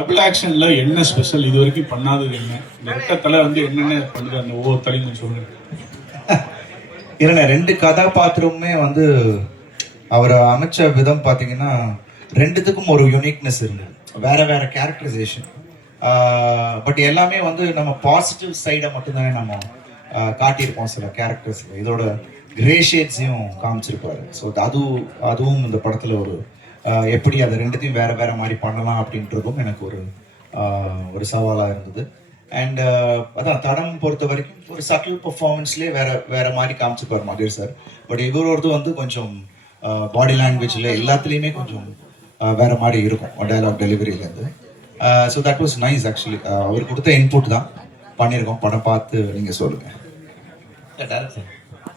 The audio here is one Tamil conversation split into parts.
டபுள் ஆக்ஷன்ல என்ன ஸ்பெஷல், இது வரைக்கும் பண்ணாதது என்ன? இந்த ரெட்ட தலை வந்து என்னென்ன பண்ணுது அந்த ஒவ்வொரு தலையும் சொல்லுங்க. இல்லைண்ணே, ரெண்டு கதாபாத்திரமுமே வந்து அவர் அமைச்ச விதம் பார்த்தீங்கன்னா ரெண்டுத்துக்கும் ஒரு யூனிக்னஸ் இருந்தது, வேற வேற கேரக்டரைசேஷன். பட் எல்லாமே வந்து நம்ம பாசிட்டிவ் சைடை மட்டும்தானே நம்ம காட்டியிருப்போம் சில கேரக்டர்ஸில். இதோட கிரே ஷேட்ஸையும் காமிச்சிருப்பாரு. ஸோ அதுவும் இந்த படத்தில் ஒரு எப்படி அதை ரெண்டுத்தையும் வேற வேற மாதிரி பண்ணலாம் அப்படின்றதும் எனக்கு ஒரு சவாலாக இருந்தது. அண்ட் அதான் தடம் பொறுத்த வரைக்கும் ஒரு சட்டில் பர்ஃபார்மன்ஸ்லேயே வேற மாதிரி காமிச்சிருப்பார் மகேஷ் சார். பட் இவரோடது வந்து கொஞ்சம் பாடி லாங்குவேஜில் எல்லாத்துலேயுமே கொஞ்சம் வேற மாதிரி இருக்கும் டயலாக் டெலிவரியிலேருந்து. So that was nice actually. அவர் கொடுத்த இன்புட் தான் பண்ணியிருக்கோம். படம் பார்த்து நீங்கள் சொல்லுங்கள்.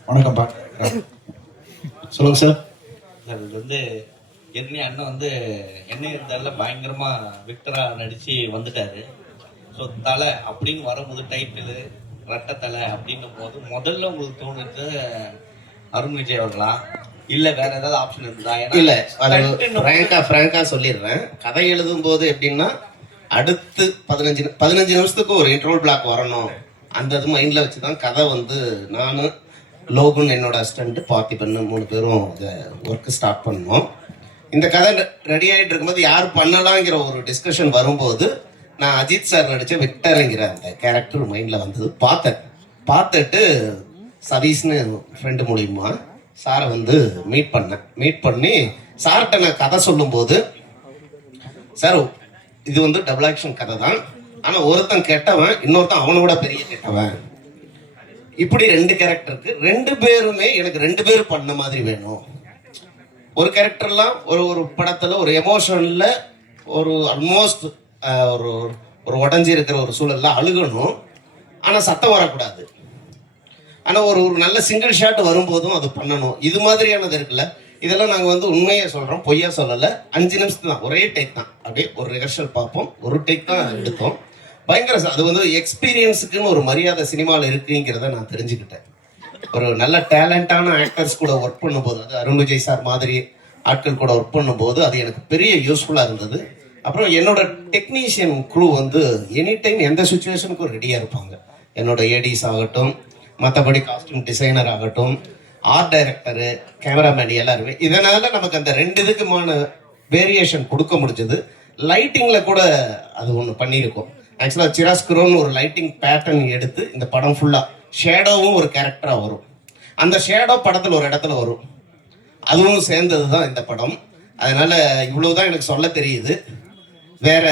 வணக்கம் பா, சொல்லுங்கள் சார். சார் இது வந்து ஏற்கனவே அண்ணன் வந்து என்ன இருந்தாலும் பயங்கரமாக விக்டராக நடித்து வந்துட்டார். ஸோ தலை அப்படின்னு வரும்போது டைட்டில் ரெட்டை தலை அப்படின்னும் போது முதல்ல உங்களுக்கு தோணுது அருண் விஜய் அவர்களா இல்லை வேற ஏதாவது ஆப்ஷன் இருந்தா? இல்லை, ஃப்ராங்கா சொல்லிடுறேன். கதை எழுதும் போது எப்படின்னா அடுத்து 15 நிமிஷத்துக்கு ஒரு இன்டர்வல் பிளாக் வரணும், அந்த இது மைண்டில் வச்சு தான் கதை வந்து நானும் லோகுன் என்னோட அசிஸ்டன்ட் பார்த்திபன் 3 பேரும் இதை ஒர்க்கு ஸ்டார்ட் பண்ணோம். இந்த கதை ரெடி ஆகிட்டு இருக்கும்போது யார் பண்ணலாங்கிற ஒரு டிஸ்கஷன் வரும்போது நான் அஜித் சார் நடித்த விக்டருங்கிற அந்த கேரக்டர் மைண்டில் வந்தது. பார்த்துட்டு சதீஷ்னு ஃப்ரெண்டு மூலியமா சாரை வந்து மீட் பண்ணி சார்கிட்ட நான் கதை சொல்லும்போது, சார் இது வந்து டபுள் ஆக்ஷன் கதை தான், ஆனால் ஒருத்தன் கெட்டவன், இன்னொருத்தன் அவனோட பெரிய கெட்டவன், இப்படி 2 கேரக்டருக்கு 2 பேருமே எனக்கு 2 பேர் பண்ண மாதிரி வேணும். ஒரு கேரக்டர்லாம் ஒரு படத்துல ஒரு எமோஷன்ல ஒரு ஆல்மோஸ்ட் ஒரு உடஞ்சி இருக்கிற ஒரு சூழல்ல அழுகணும், ஆனா சத்தம் வரக்கூடாது. ஆனா ஒரு நல்ல சிங்கிள் ஷாட் வரும்போதும் அது பண்ணணும். இது மாதிரியானது இருக்குல்ல, இதெல்லாம் நாங்க வந்து உண்மையை சொல்றோம், பொய்யா சொல்லல. 5 நிமிஷத்து தான், ஒரே டேக் தான், அப்படியே ஒரு ரிஹர்சல் பார்ப்போம், ஒரு டேக் தான் எடுத்தோம். பயங்கர அது வந்து எக்ஸ்பீரியன்ஸுக்குன்னு ஒரு மரியாதை சினிமாவில் இருக்குங்கிறத நான் தெரிஞ்சுக்கிட்டேன். ஒரு நல்ல டேலண்டான ஆக்டர்ஸ் கூட ஒர்க் பண்ணும்போது, அது அருண் விஜய் சார் மாதிரி ஆட்கள் கூட ஒர்க் பண்ணும்போது அது எனக்கு பெரிய யூஸ்ஃபுல்லாக இருந்தது. அப்புறம் என்னோட டெக்னீஷியன் குரூ வந்து எனி டைம் எந்த சுச்சுவேஷனுக்கும் ரெடியாக இருப்பாங்க. என்னோட ஏடிஸ் ஆகட்டும், மற்றபடி காஸ்டியூம் டிசைனர் ஆகட்டும், ஆர்ட் டைரக்டரு, கேமராமேன் எல்லாருமே. இதனால நமக்கு அந்த 2 இதுக்குமான வேரியேஷன் கொடுக்க முடிஞ்சது. லைட்டிங்கில் கூட அது ஒன்று பண்ணியிருக்கோம். ஆக்சுவலாக சிராஸ்குரோன்னு ஒரு லைட்டிங் பேட்டர்ன் எடுத்து இந்த படம் ஃபுல்லாக ஷேடோவும் ஒரு கேரக்டராக வரும். அந்த ஷேடோ படத்தில் ஒரு இடத்துல வரும், அதுவும் சேர்ந்தது தான் இந்த படம். அதனால இவ்வளவுதான் எனக்கு சொல்ல தெரியுது. வேற